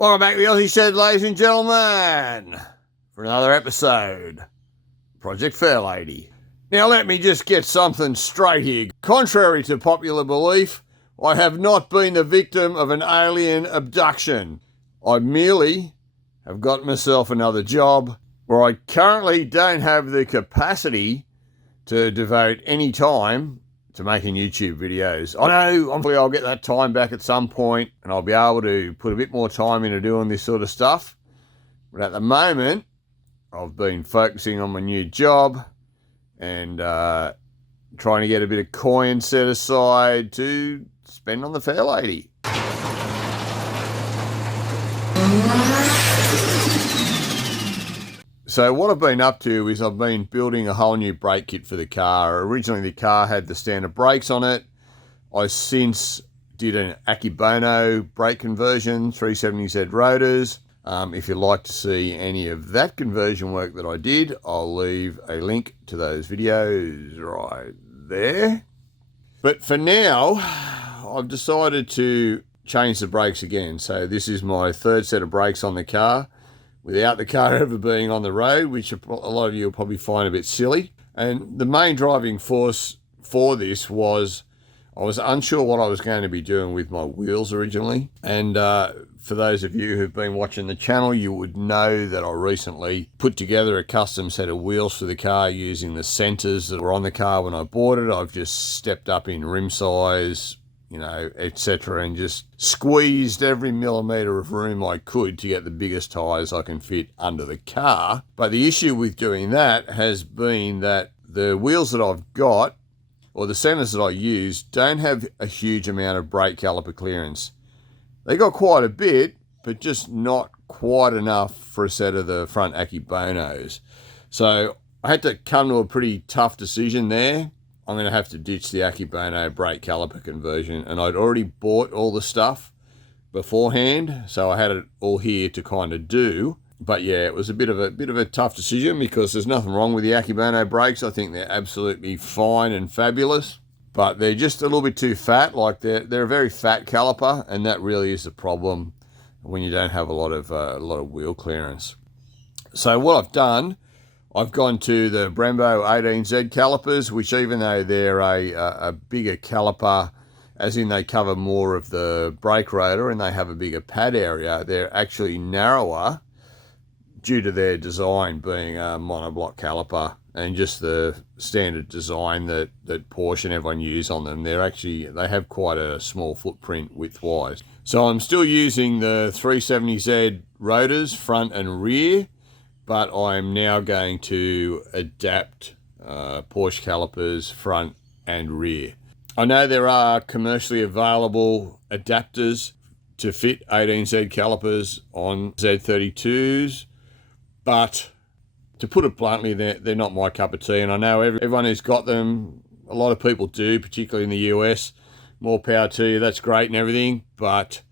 Welcome back to the Aussie Shed, ladies and gentlemen, for another episode, Project Fairlady. Now let me just get something straight here. Contrary to popular belief, I have not been the victim of an alien abduction. I merely have got myself another job where I currently don't have the capacity to devote any time to making YouTube videos. I know, hopefully I'll get that time back at some point and I'll be able to put a bit more time into doing this sort of stuff. But at the moment, I've been focusing on my new job and trying to get a bit of coin set aside to spend on the Fairlady. So what I've been up to is I've been building a whole new brake kit for the car. Originally the car had the standard brakes on it. I since did an Akebono brake conversion, 370Z rotors. If you'd like to see any of that conversion work that I did, I'll leave a link to those videos right there. But for now, I've decided to change the brakes again. So this is my third set of brakes on the car, without the car ever being on the road, which a lot of you will probably find a bit silly. And the main driving force for this was I was unsure what I was going to be doing with my wheels originally. And for those of you who've been watching the channel, you would know that I recently put together a custom set of wheels for the car using the centers that were on the car when I bought it. I've just stepped up in rim size, etc., and just squeezed every millimetre of room I could to get the biggest tyres I can fit under the car. But the issue with doing that has been that the wheels that I've got, or the centres that I use, don't have a huge amount of brake caliper clearance. They got quite a bit, but just not quite enough for a set of the front Akebonos. So I had to come to a pretty tough decision there. I'm going to have to ditch the Akebono brake caliper conversion, and I'd already bought all the stuff beforehand, so I had it all here to kind of do. But yeah, it was a bit of a tough decision because there's nothing wrong with the Akebono brakes. I think they're absolutely fine and fabulous, but they're just a little bit too fat. Like they're a very fat caliper, and that really is the problem when you don't have a lot of wheel clearance. So what I've done, I've gone to the Brembo 18z calipers, which even though they're a bigger caliper, as in they cover more of the brake rotor and they have a bigger pad area, they're actually narrower due to their design being a monoblock caliper and just the standard design that Porsche and everyone use on them. They have quite a small footprint width-wise. So I'm still using the 370Z rotors, front and rear, but I'm now going to adapt Porsche calipers front and rear. I know there are commercially available adapters to fit 18Z calipers on Z32s, but to put it bluntly, they're not my cup of tea. And I know everyone who's got them, a lot of people do, particularly in the US. More power to you, that's great and everything, but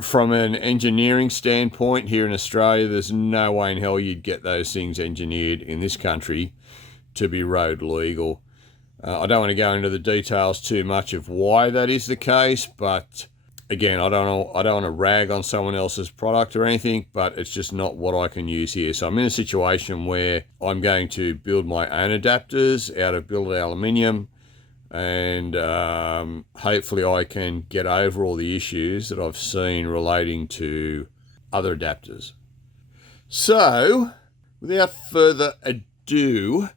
from an engineering standpoint here in Australia, there's no way in hell you'd get those things engineered in this country to be road legal. I don't want to go into the details too much of why that is the case, but again, I don't want to rag on someone else's product or anything, but it's just not what I can use here. So I'm in a situation where I'm going to build my own adapters out of Billet Aluminium, and hopefully I can get over all the issues that I've seen relating to other adapters. So, without further ado,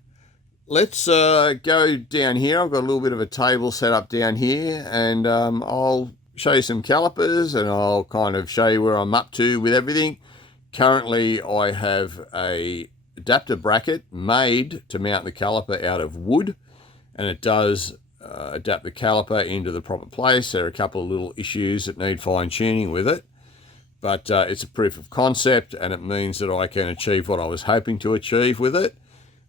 let's go down here. I've got a little bit of a table set up down here, and I'll show you some calipers and I'll kind of show you where I'm up to with everything. Currently, I have a adapter bracket made to mount the caliper out of wood, and it does adapt the caliper into the proper place. There are a couple of little issues that need fine tuning with it, but it's a proof of concept, and it means that I can achieve what I was hoping to achieve with it.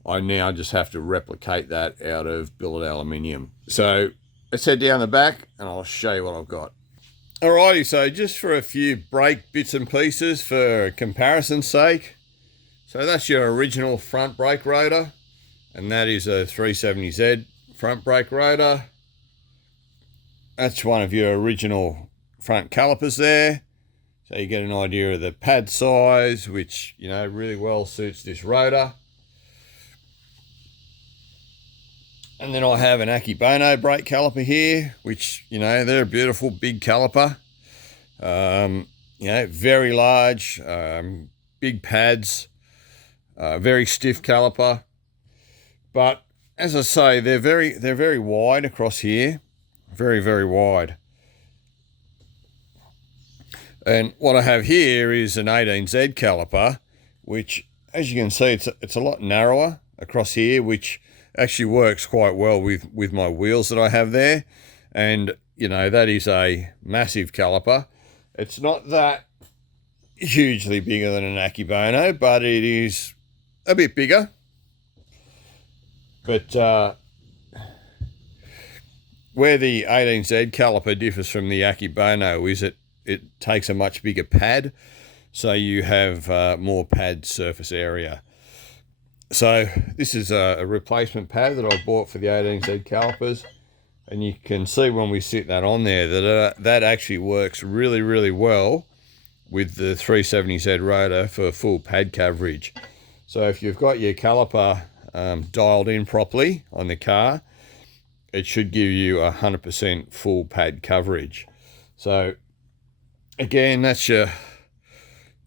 I now just have to replicate that out of billet aluminium. So let's head down the back and I'll show you what I've got. Alrighty, so just for a few brake bits and pieces for comparison's sake. So that's your original front brake rotor, and that is a 370Z front brake rotor. That's one of your original front calipers there. So you get an idea of the pad size, which, you know, really well suits this rotor. And then I have an Akebono brake caliper here, which, you know, they're a beautiful big caliper. You know, very large, big pads, very stiff caliper. But as I say, they're very wide across here, very wide. And what I have here is an 18Z caliper, which, as you can see, it's a lot narrower across here, which actually works quite well with my wheels that I have there. And, you know, that is a massive caliper. It's not that hugely bigger than an Akebono, but it is a bit bigger. But where the 18Z caliper differs from the Akebono is it takes a much bigger pad, so you have more pad surface area. So this is a replacement pad that I bought for the 18Z calipers, and you can see when we sit that on there that that actually works really well with the 370Z rotor for full pad coverage. So if you've got your caliper dialed in properly on the car, it should give you 100% full pad coverage. So again, that's your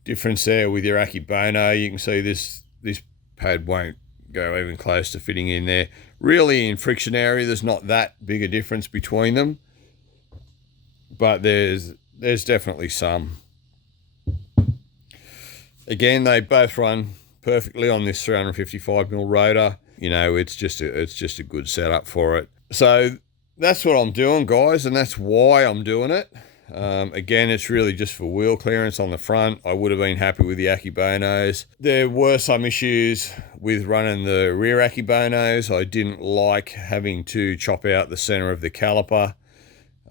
difference there with your Akebono. You can see this pad won't go even close to fitting in there. Really, in friction area, there's not that big a difference between them, but there's definitely some. Again, they both run perfectly on this 355mm rotor. You know, it's just a good setup for it. So that's what I'm doing, guys, and that's why I'm doing it. Again, it's really just for wheel clearance on the front. I would have been happy with the Akebonos. There were some issues with running the rear Akebonos. I didn't like having to chop out the center of the caliper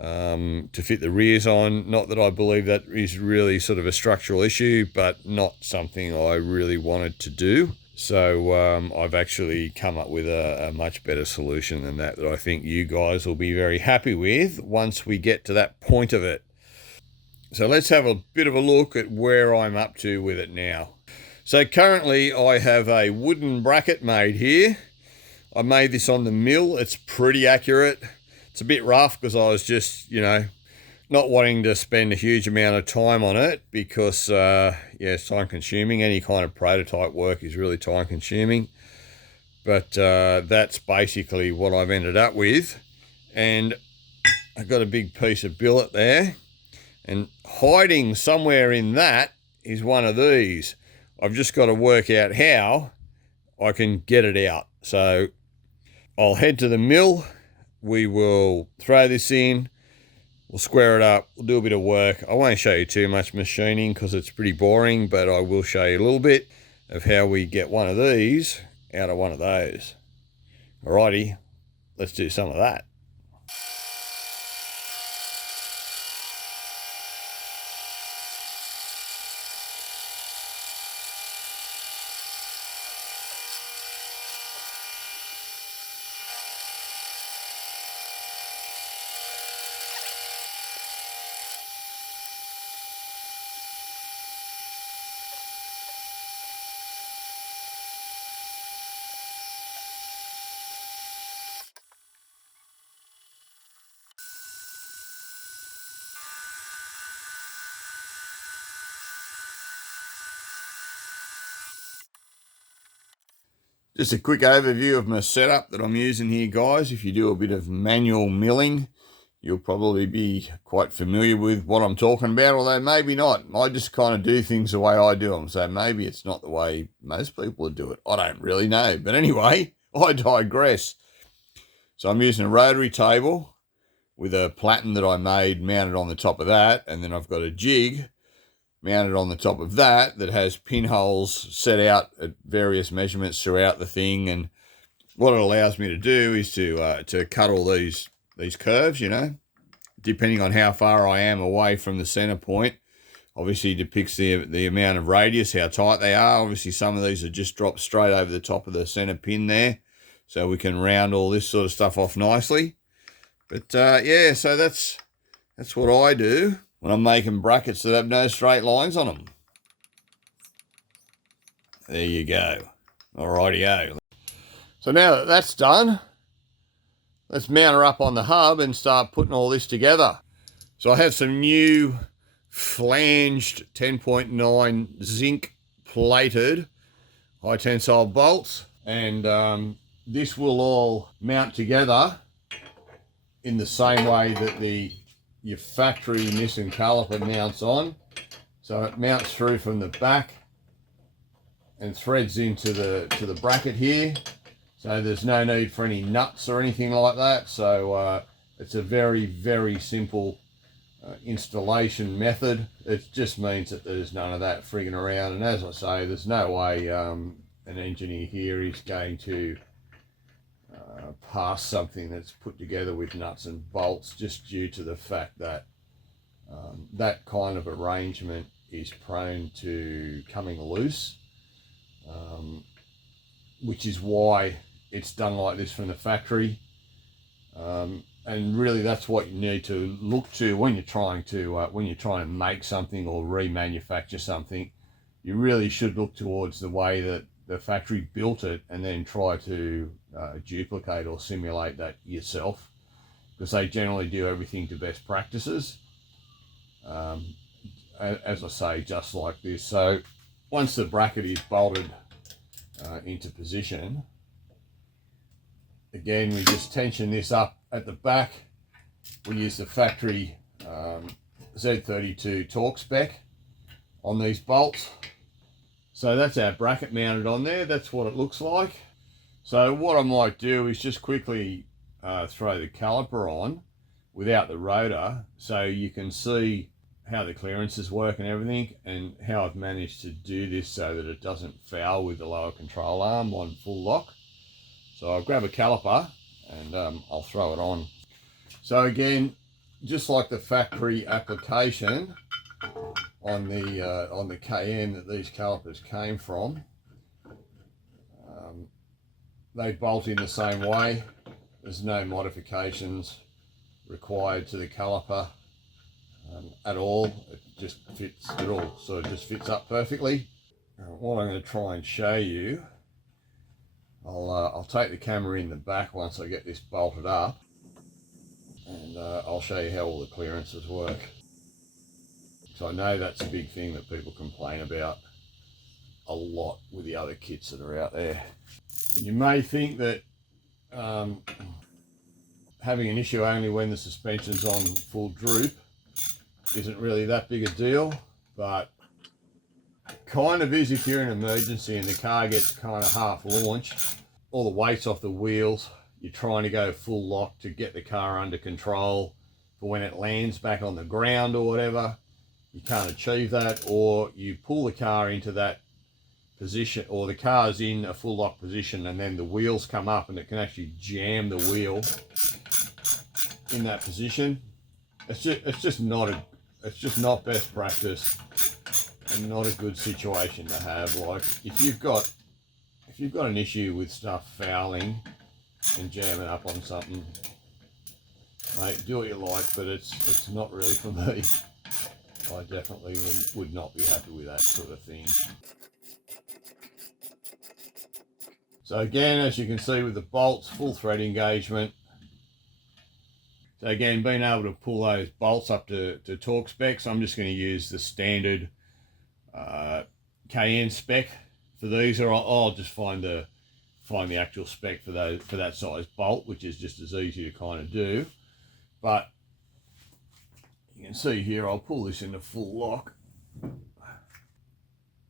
to fit the rears on. Not that I believe that is really sort of a structural issue, but not something I really wanted to do. So I've actually come up with a much better solution than that I think you guys will be very happy with once we get to that point of it. So let's have a bit of a look at where I'm up to with it now. So currently I have a wooden bracket made here. I made this on the mill. It's pretty accurate. It's a bit rough because I was just, you know, not wanting to spend a huge amount of time on it because, yeah, it's time consuming. Any kind of prototype work is really time consuming. But that's basically what I've ended up with. And I've got a big piece of billet there. And hiding somewhere in that is one of these. I've just got to work out how I can get it out. So I'll head to the mill. We will throw this in. We'll square it up. We'll do a bit of work. I won't show you too much machining because it's pretty boring, but I will show you a little bit of how we get one of these out of one of those. Alrighty, let's do some of that. Just a quick overview of my setup that I'm using here, guys. If you do a bit of manual milling, you'll probably be quite familiar with what I'm talking about, although maybe not. I just kind of do things the way I do them, so maybe it's not the way most people would do it. I don't really know. But anyway, I digress. So I'm using a rotary table with a platen that I made mounted on the top of that, and then I've got a jig mounted on the top of that has pinholes set out at various measurements throughout the thing. And what it allows me to do is to cut all these curves, you know, depending on how far I am away from the center point. Obviously depicts the amount of radius, how tight they are. Obviously some of these are just dropped straight over the top of the center pin there, so we can round all this sort of stuff off nicely. But yeah, so that's what I do. when I'm making brackets that have no straight lines on them. There you go. Alrighty-o. So now that that's done, let's mount her up on the hub and start putting all this together. So I have some new flanged 10.9 zinc plated high tensile bolts, and this will all mount together in the same way that your factory Nissan caliper mounts on. So it mounts through from the back and threads into the bracket here. So there's no need for any nuts or anything like that. So it's a very, very simple installation method. It just means that there's none of that frigging around. And as I say, there's no way an engineer here is going to pass something that's put together with nuts and bolts, just due to the fact that that kind of arrangement is prone to coming loose, which is why it's done like this from the factory. And really that's what you need to look to when you're trying to make something or remanufacture something. You really should look towards the way that the factory built it, and then try to duplicate or simulate that yourself, because they generally do everything to best practices. As I say, just like this. So once the bracket is bolted into position, again we just tension this up at the back. We use the factory Z32 torque spec on these bolts. So that's our bracket mounted on there. That's what it looks like. So what I might do is just quickly throw the caliper on without the rotor, so you can see how the clearances work and everything, and how I've managed to do this so that it doesn't foul with the lower control arm on full lock. So I'll grab a caliper and I'll throw it on. So again, just like the factory application on the Cayenne that these calipers came from, they bolt in the same way. There's no modifications required to the caliper at all. It just fits, it all sort of just fits up perfectly. What I'm going to try and show you, I'll take the camera in the back once I get this bolted up, and I'll show you how all the clearances work. So I know that's a big thing that people complain about a lot with the other kits that are out there. And you may think that having an issue only when the suspension's on full droop isn't really that big a deal, but kind of is if you're in an emergency and the car gets kind of half launched, all the weight's off the wheels, you're trying to go full lock to get the car under control for when it lands back on the ground or whatever. You can't achieve that, or you pull the car into that position, or the car's in a full lock position and then the wheels come up and it can actually jam the wheel in that position. It's just not best practice, and not a good situation to have. Like if you've got an issue with stuff fouling and jamming up on something, mate, do what you like, but it's not really for me. I definitely would not be happy with that sort of thing. So again, as you can see with the bolts, full thread engagement. So again, being able to pull those bolts up to torque specs, I'm just going to use the standard Cayenne spec for these, or I'll just find the actual spec for that size bolt, which is just as easy to kind of do. But you can see here, I'll pull this into full lock.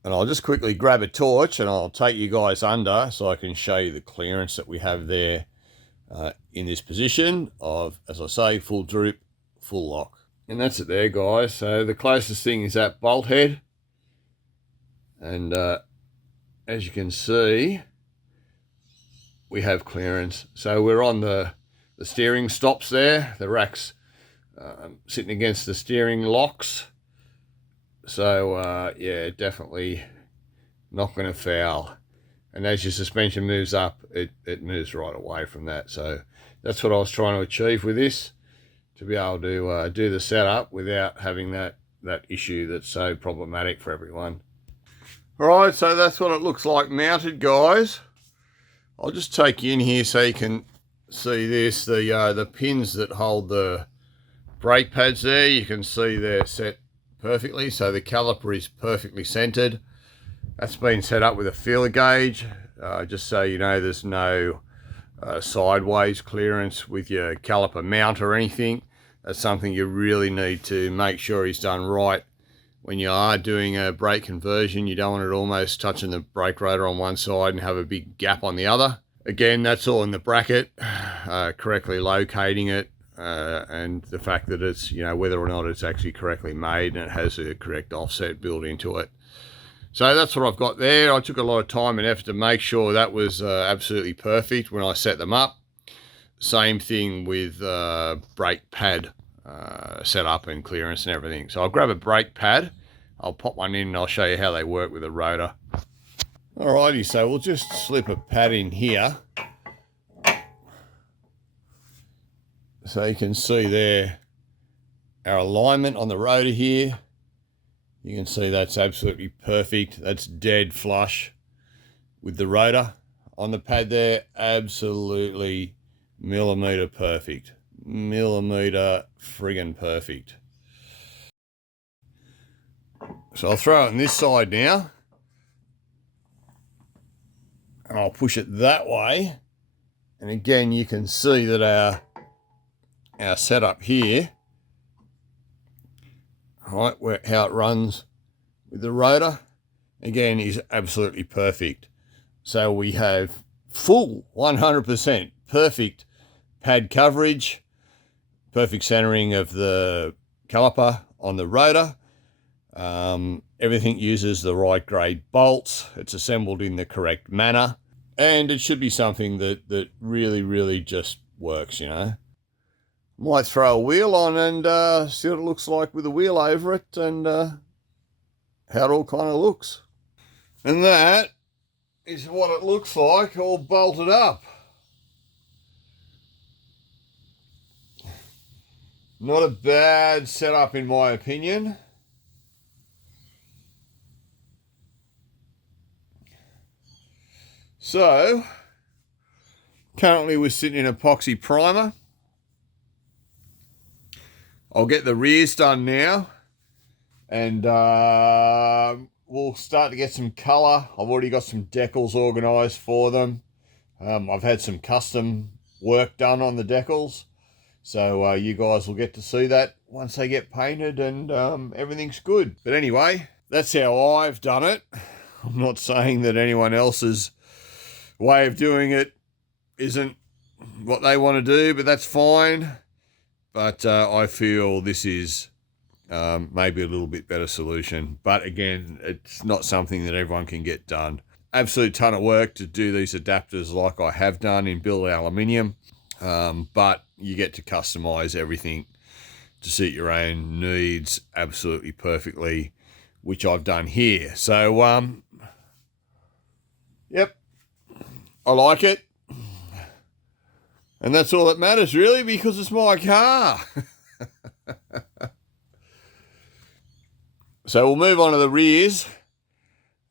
And I'll just quickly grab a torch and I'll take you guys under so I can show you the clearance that we have there in this position of, as I say, full droop, full lock. And that's it there, guys. So the closest thing is that bolt head. And as you can see, we have clearance. So we're on the steering stops there. The rack's sitting against the steering locks. So yeah, definitely not going to foul. And as your suspension moves up, it moves right away from that. So that's what I was trying to achieve with this, to be able to do the setup without having that issue that's so problematic for everyone. All right, so that's what it looks like mounted, guys. I'll just take you in here so you can see this. The pins that hold the brake pads there, you can see they're set perfectly, so the caliper is perfectly centered. That's been set up with a feeler gauge, just so you know there's no sideways clearance with your caliper mount or anything. That's something you really need to make sure is done right. When you are doing a brake conversion, you don't want it almost touching the brake rotor on one side and have a big gap on the other. Again, that's all in the bracket, correctly locating it, and the fact that it's, you know, whether or not it's actually correctly made and it has a correct offset built into it. So that's what I've got there. I took a lot of time and effort to make sure that was absolutely perfect when I set them up. Same thing with brake pad setup and clearance and everything. So I'll grab a brake pad, I'll pop one in and I'll show you how they work with a rotor. Alrighty, so we'll just slip a pad in here. So you can see there our alignment on the rotor here. You can see that's absolutely perfect. That's dead flush with the rotor. On the pad there, absolutely millimeter perfect. Millimeter friggin' perfect. So I'll throw it on this side now. And I'll push it that way. And again, you can see that our setup here, right, how it runs with the rotor, again, is absolutely perfect. So we have full 100% perfect pad coverage, perfect centering of the caliper on the rotor. Everything uses the right grade bolts. It's assembled in the correct manner, and it should be something that really just works, you know. Might throw a wheel on and see what it looks like with a wheel over it, and how it all kind of looks. And that is what it looks like all bolted up. Not a bad setup in my opinion. So, currently we're sitting in epoxy primer. I'll get the rears done now, and we'll start to get some colour. I've already got some decals organised for them. I've had some custom work done on the decals, so you guys will get to see that once they get painted and everything's good. But anyway, that's how I've done it. I'm not saying that anyone else's way of doing it isn't what they want to do, but that's fine. But I feel this is maybe a little bit better solution. But again, it's not something that everyone can get done. Absolute ton of work to do these adapters like I have done in Billet Aluminium. But you get to customize everything to suit your own needs absolutely perfectly, which I've done here. So, yep, I like it. And that's all that matters, really, because it's my car. So we'll move on to the rears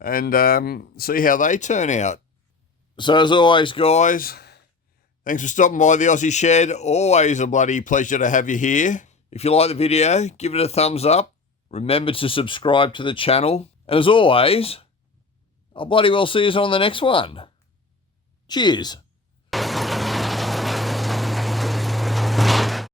and see how they turn out. So as always, guys, thanks for stopping by the Aussie Shed. Always a bloody pleasure to have you here. If you like the video, give it a thumbs up. Remember to subscribe to the channel. And as always, I'll bloody well see you on the next one. Cheers.